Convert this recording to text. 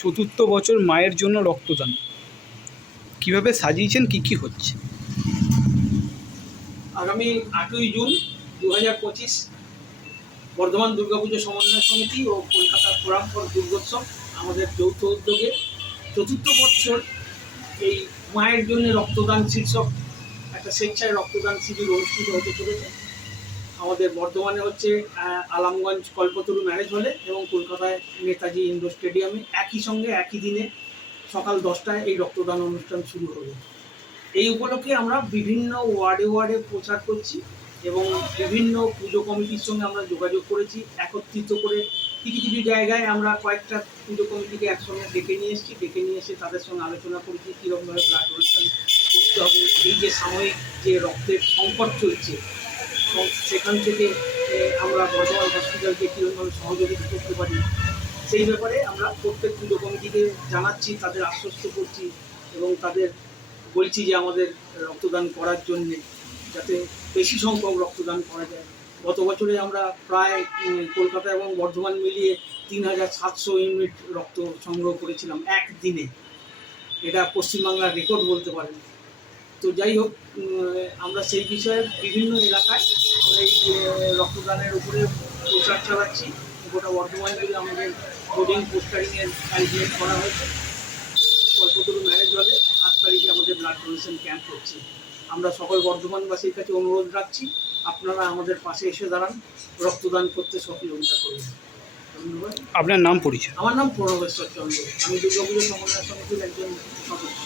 চতুর্থ বছর মায়ের জন্য রক্তদান কিভাবে সাজিয়েছেন, কি হচ্ছে? আগামী 8ই জুন 2025 বর্ধমান দুর্গাপুজো সমন্বয় সমিতি ও কলকাতা ফোরাম ফর দুর্গোৎসব আমাদের যৌথ উদ্যোগে চতুর্থ বছর এই মায়ের জন্য রক্তদান শীর্ষক একটা স্বেচ্ছায় রক্তদান শিবির অনুষ্ঠিত হতে চলেছে। আমাদের বর্ধমানে হচ্ছে আলামগঞ্জ কল্পতরু ম্যারেজ হলে এবং কলকাতায় নেতাজি ইন্ডোর স্টেডিয়ামে একই সঙ্গে একই দিনে সকাল 10টায় এই রক্তদান অনুষ্ঠান শুরু হবে। এই উপলক্ষে আমরা বিভিন্ন ওয়ার্ডে প্রচার করছি এবং বিভিন্ন পুজো কমিটির সঙ্গে আমরা যোগাযোগ করেছি। একত্রিত করে কিছু জায়গায় আমরা কয়েকটা পুজো কমিটিকে একসঙ্গে ডেকে নিয়ে এসে তাদের সঙ্গে আলোচনা করেছি কীরকমভাবে ব্লাড ডোনেশন করতে হবে। এই যে সাময়িক যে রক্তের সংকট চলছে সেখান থেকে আমরা বর্ধমান হসপিটালকে কীরকমভাবে সহযোগিতা করতে পারি সেই ব্যাপারে আমরা প্রত্যেক পুজো কমিটিকে জানাচ্ছি, তাদের আশ্বস্ত করছি এবং তাদের বলছি যে আমাদের রক্তদান করার জন্যে যাতে বেশি সংখ্যক রক্তদান করা যায়। গত বছরে আমরা প্রায় কলকাতা এবং বর্ধমান মিলিয়ে 3700 ইউনিট রক্ত সংগ্রহ করেছিলাম একদিনে। এটা পশ্চিমবাংলার রেকর্ড বলতে পারেন। তো যাই হোক, আমরা সেই বিষয়ে বিভিন্ন এলাকায় আমরা এই রক্তদানের উপরে প্রচার চালাচ্ছি। গোটা বর্ধমান জুড়ে আমাদের হোর্ডিং পোস্টারিংয়ের অ্যারেঞ্জমেন্ট করা হয়েছে। কল্পতরু ম্যারেজ হলে 8 তারিখে আমাদের ব্লাড ডোনেশন ক্যাম্প হচ্ছে। আমরা সকল বর্ধমানবাসীর কাছে অনুরোধ রাখছি, আপনারা আমাদের পাশে এসে দাঁড়ান, রক্তদান করতে সহযোগিতা করবেন। ধন্যবাদ। আপনার নাম পরিচয়? আমার নাম প্রণবেশ্বর চন্দ্র, আমি দুর্গাপুজো সমন্বয় সমিতির একজন সদস্য।